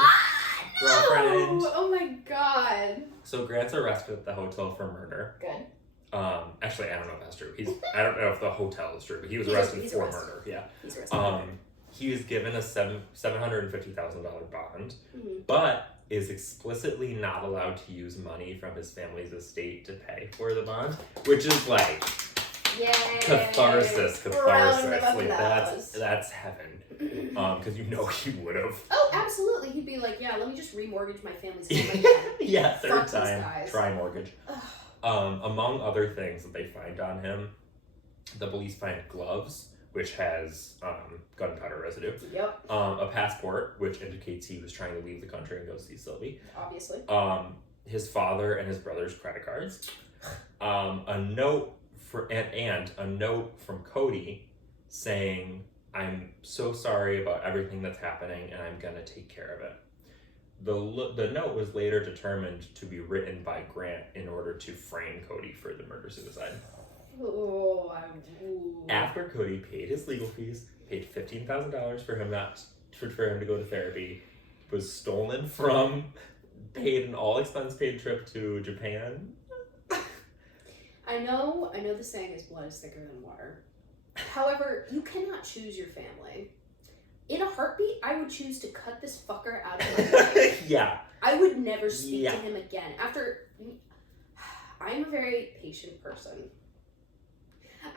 girlfriend. Oh my god. So Grant's arrested at the hotel for murder. Good. Actually, I don't know if that's true. I don't know if the hotel is true, but he was arrested for murder. Yeah. He's arrested. He was given a $750,000 bond, Mm-hmm. but is explicitly not allowed to use money from his family's estate to pay for the bond, which is like Yay! catharsis. Round of Like applause. that's heaven. Because you know he would have. Oh, absolutely. He'd be like, yeah, let me just remortgage my family's home again. Yeah, third Fuck these time. guys. Try mortgage. Among other things that they find on him, the police find gloves, which has gunpowder residue. Yep. A passport, which indicates he was trying to leave the country and go see Sylvie. Obviously. His father and his brother's credit cards. A note and a note from Cody saying, "I'm so sorry about everything that's happening, and I'm gonna take care of it." The note was later determined to be written by Grant in order to frame Cody for the murder-suicide. Oh, After Cody paid his legal fees, paid $15,000 for him to go to therapy, was stolen from, paid an all-expense-paid trip to Japan. I know the saying is blood is thicker than water. However, you cannot choose your family. In a heartbeat, I would choose to cut this fucker out of my life. Yeah. I would never speak to him again. I'm a very patient person.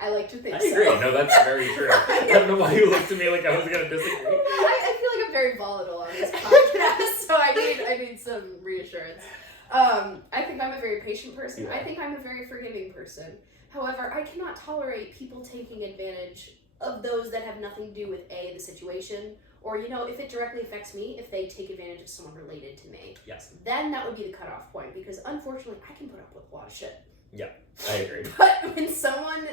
I like to think I agree. so. No, that's very true. I don't know why you looked at me like I was going to disagree. I feel like I'm very volatile on this podcast, so I need some reassurance. I think I'm a very patient person. Yeah. I think I'm a very forgiving person. However, I cannot tolerate people taking advantage of those that have nothing to do with the situation, or, if it directly affects me, if they take advantage of someone related to me. Yes. Then that would be the cutoff point, because unfortunately, I can put up with a lot of shit. Yeah, I agree. But when someone,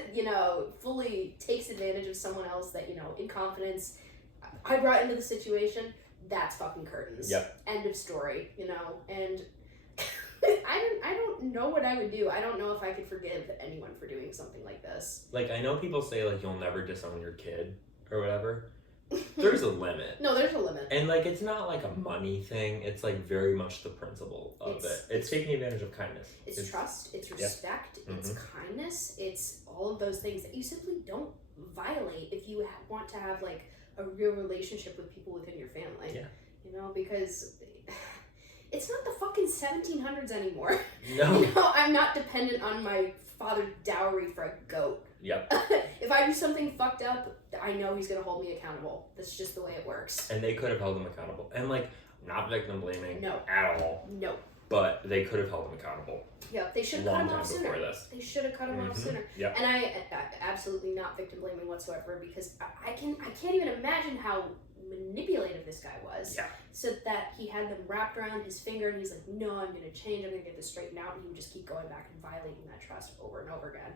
fully takes advantage of someone else that, in confidence, I brought into the situation, that's fucking curtains. Yep. End of story, and I don't know what I would do. I don't know if I could forgive anyone for doing something like this. Like, I know people say, like, you'll never disown your kid or whatever. There's a limit. No, there's a limit. And, like, it's not, like, a money thing. It's, like, very much the principle of it. It's taking advantage of kindness. It's trust. It's respect. Yep. It's kindness. It's all of those things that you simply don't violate if you want to have, like, a real relationship with people within your family. Yeah. Because it's not the fucking 1700s anymore. No. I'm not dependent on my father's dowry for a goat. Yep. If I do something fucked up, I know he's gonna hold me accountable. That's just the way it works. And they could have held him accountable. And, like, not victim blaming No. at all. No. But they could have held him accountable. Yep, they should have cut him off sooner. They should have cut him off sooner. Yep. And I absolutely not victim blaming whatsoever, because I can't even imagine how manipulative this guy was. Yeah. So that he had them wrapped around his finger, and he's like, no, I'm gonna change, I'm gonna get this straightened out, and he would just keep going back and violating that trust over and over again.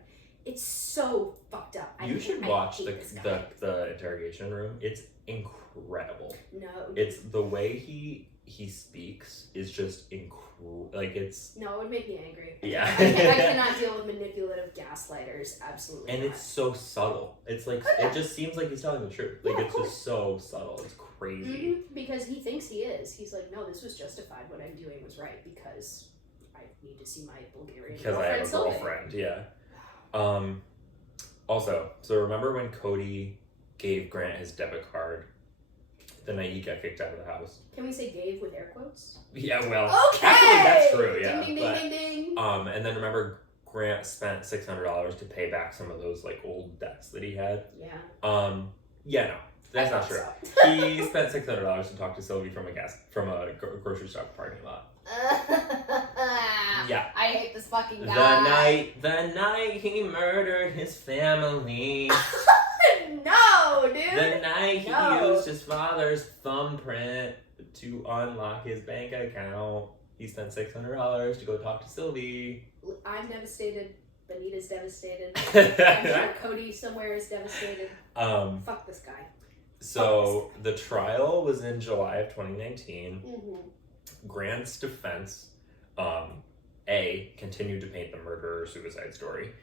It's so fucked up. You should watch the interrogation room. It's incredible. No. It's the way he speaks is just like, it's... No, it would make me angry. Yeah. I cannot deal with manipulative gaslighters. Absolutely And not. it's so subtle. It's like, it just seems like he's telling the truth. Like, it's just so subtle. It's crazy. Mm-hmm. Because he thinks he is. He's like, no, this was justified. What I'm doing was right because I need to see my Bulgarian Because I have a girlfriend, yeah. Also, so remember when Cody gave Grant his debit card the night he got kicked out of the house? Can we say gave with air quotes? Yeah, well, okay! actually that's true, yeah. Ding, ding, ding, ding, ding. And then remember Grant spent $600 to pay back some of those, like, old debts that he had? Yeah. Yeah, no. That's not true. So. He spent $600 to talk to Sylvie from a grocery store parking lot. Yeah. I hate this fucking guy. The night he murdered his family. No, dude. The night he used his father's thumbprint to unlock his bank account. He spent $600 to go talk to Sylvie. I'm devastated. Benita's devastated. I'm sure Cody somewhere is devastated. Fuck this guy. So the trial was in July of 2019. Mm-hmm. Grant's defense, A, continued to paint the murder-suicide story,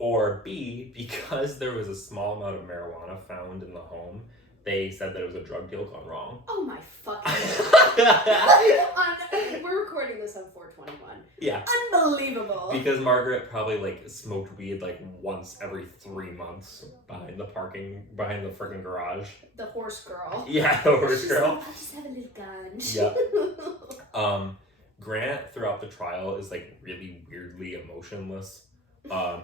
or B, because there was a small amount of marijuana found in the home, they said that it was a drug deal gone wrong. Oh my fucking God. We're recording this on 421. Yeah. Unbelievable. Because Margaret probably like smoked weed like once every 3 months behind the freaking garage. The horse girl. Yeah, the horse girl. I'll just have a little gun. Yep. Grant throughout the trial is like really weirdly emotionless,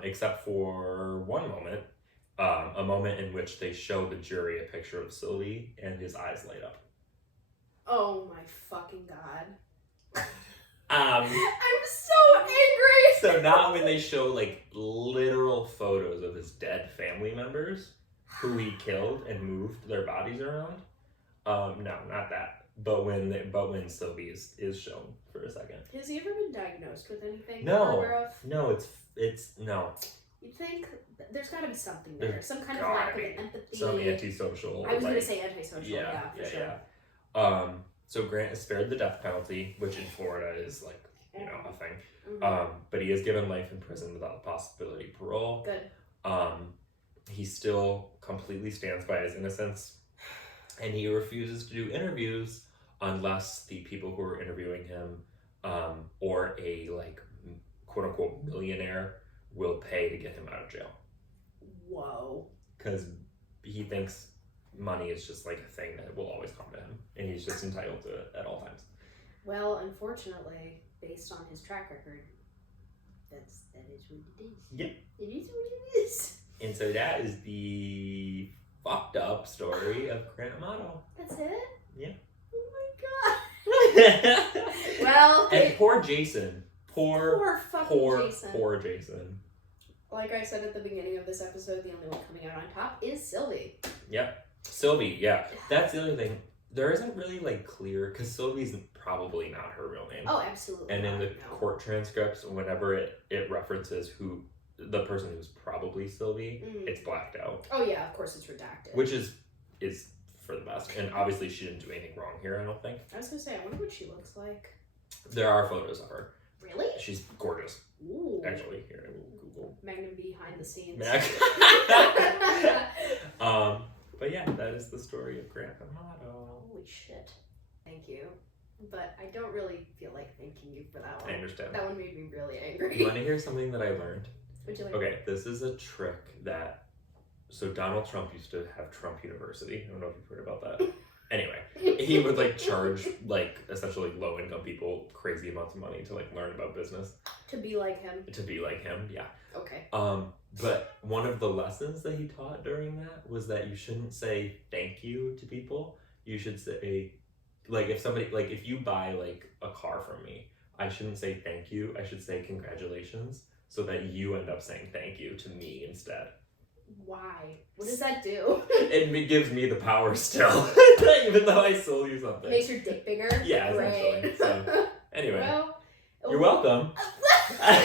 except for one moment. A moment in which they show the jury a picture of Sylvie and his eyes light up. Oh my fucking God. I'm so angry. So not when they show like literal photos of his dead family members who he killed and moved their bodies around. No, not that. But when Sylvie is shown for a second. Has he ever been diagnosed with anything? No. It's no. You think there's got to be something there, There's some kind of lack of empathy, some antisocial. I was gonna say antisocial, yeah, for sure. Yeah. So Grant is spared the death penalty, which in Florida is like a thing. Mm-hmm. But he is given life in prison without the possibility of parole. Good. He still completely stands by his innocence, and he refuses to do interviews unless the people who are interviewing him, or a like quote unquote millionaire, will pay to get him out of jail. Whoa. Because he thinks money is just like a thing that will always come to him, and he's just entitled to it at all times. Well, unfortunately, based on his track record, that is what it is. Yep. It is what it is. And so that is the fucked up story of Grant Amato. That's it? Yeah. Oh my God. Well, and poor Jason. Poor Jason. Poor Jason. Like I said at the beginning of this episode, the only one coming out on top is Sylvie. Yep. Sylvie, yeah. That's the other thing. There isn't really like clear, because Sylvie's probably not her real name. Oh, absolutely. And in the court transcripts, whenever it references who the person who's probably Sylvie, it's blacked out. Oh yeah, of course it's redacted. Which is for the best. And obviously she didn't do anything wrong here, I don't think. I was gonna say, I wonder what she looks like. There are photos of her. Really? She's gorgeous. Ooh. Actually, here I will Google. Magnum B behind the scenes. But yeah, that is the story of Grant Amato. Holy shit. Thank you. But I don't really feel like thanking you for that one. I understand. That one made me really angry. You want to hear something that I learned? Would you like? Okay, this is a trick that... So Donald Trump used to have Trump University. I don't know if you've heard about that. Anyway, he would like charge like essentially low income people crazy amounts of money to like learn about business. To be like him. To be like him, yeah. Okay. But one of the lessons that he taught during that was that you shouldn't say thank you to people. You should say, like, if you buy like a car from me, I shouldn't say thank you. I should say congratulations, so that you end up saying thank you to me instead. Why? What does that do? It gives me the power still, even though I sold you something. Makes your dick bigger? Yeah, essentially. So, anyway. Well, you're welcome. No! God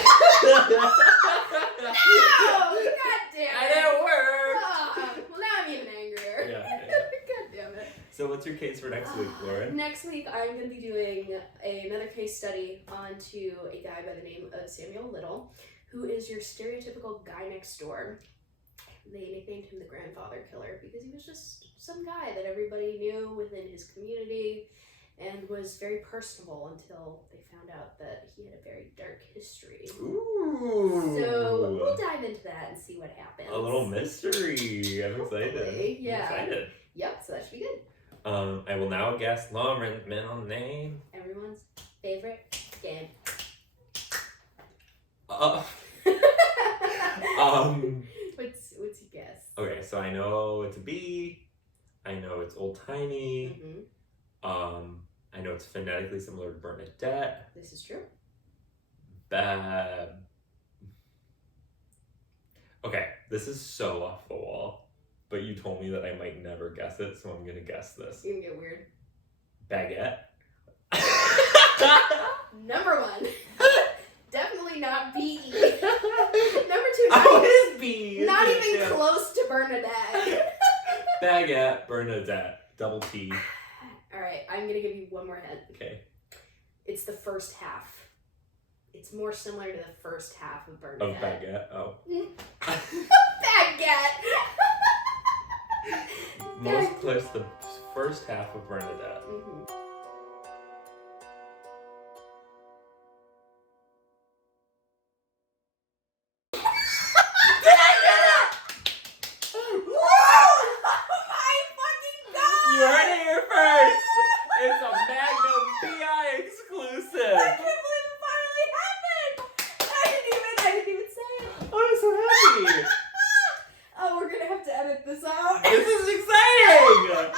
damn it. I didn't work. Well, now I'm even angrier. Yeah. God damn it. So what's your case for next week, Lauren? Next week, I'm going to be doing another case study onto a guy by the name of Samuel Little, who is your stereotypical guy next door. They nicknamed him the grandfather killer because he was just some guy that everybody knew within his community and was very personable until they found out that he had a very dark history. Ooh. So we'll dive into that and see what happens. A little mystery. I'm excited. Hopefully, yeah. I'm excited. Yep, so that should be good. I will now guess Lauren's middle name. Everyone's favorite game. What's your guess? Okay, so I know it's a B. I know it's old timey. Mm-hmm. I know it's phonetically similar to Bernadette. This is true. Okay, this is so off the wall, but you told me that I might never guess it, so I'm gonna guess this. It's gonna get weird. Baguette. Number 1. Definitely not B.E. Number 2, How is B? not even close to Bernadette. Baguette, Bernadette, double T. Alright, I'm gonna give you one more hint. Okay. It's the first half. It's more similar to the first half of Of Bernadette. baguette, oh. Baguette! Most close to the first half of Bernadette. Mm-hmm. Did I get it? Whoa! Oh my fucking god! You heard it here first! It's a Magnum B.I. exclusive! I can't believe it finally happened! I didn't even say it! I'm so happy! Oh, we're gonna have to edit this out. This is exciting! I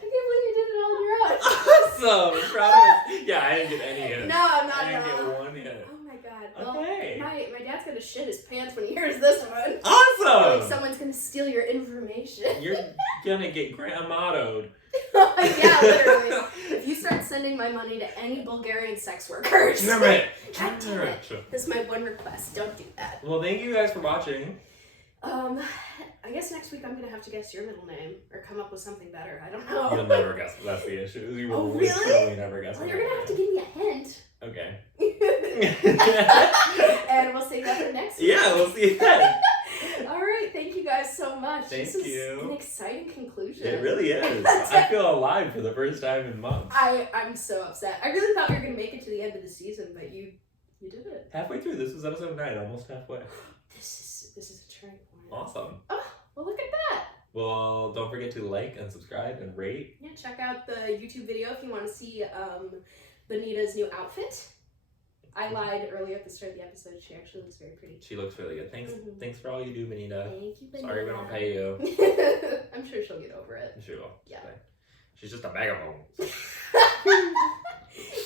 can't believe you did it all on your own. Awesome! Proud of it. Yeah, I didn't get any hits. No, I'm not. I didn't No. get one hit. Oh my god. Well, Okay. my dad's gonna shit his pants when he hears this one. Awesome! Like someone's gonna steal your information. You're gonna get Amato'd. Yeah, literally. If you start sending my money to any Bulgarian sex workers. Damn it! God damn it. This is my one request. Don't do that. Well, thank you guys for watching. I guess next week I'm gonna have to guess your middle name or come up with something better. I don't know. You'll never guess. That's the issue. You will Oh, really? literally never guess. Well, you're gonna have to give me a hint. Okay. And we'll save that for next week. Yeah, we'll see you then. All right, thank you guys so much. Thank this is you. an exciting conclusion. It really is. I feel alive for the first time in months. I'm so upset. I really thought we were gonna make it to the end of the season, but you did it. Halfway through. This was episode 9, almost halfway. This is a turning point. Awesome. Oh, well, look at that. Well, don't forget to like and subscribe and rate. Yeah, check out the YouTube video if you want to see Benita's new outfit. I lied earlier at the start of the episode. She actually looks very pretty. She looks really good. Thanks. Mhm. Thanks for all you do, Benita. Thank you, Benita. Sorry we don't pay you. I'm sure she'll get over it. She will. Yeah. She's just a vagabond.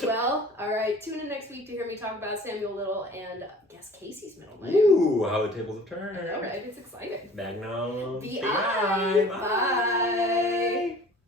Well, all right. Tune in next week to hear me talk about Samuel Little and guess Casey's middle name. Ooh, how the tables have turned. All right, it's exciting. Magnum B.I. B.I. Bye.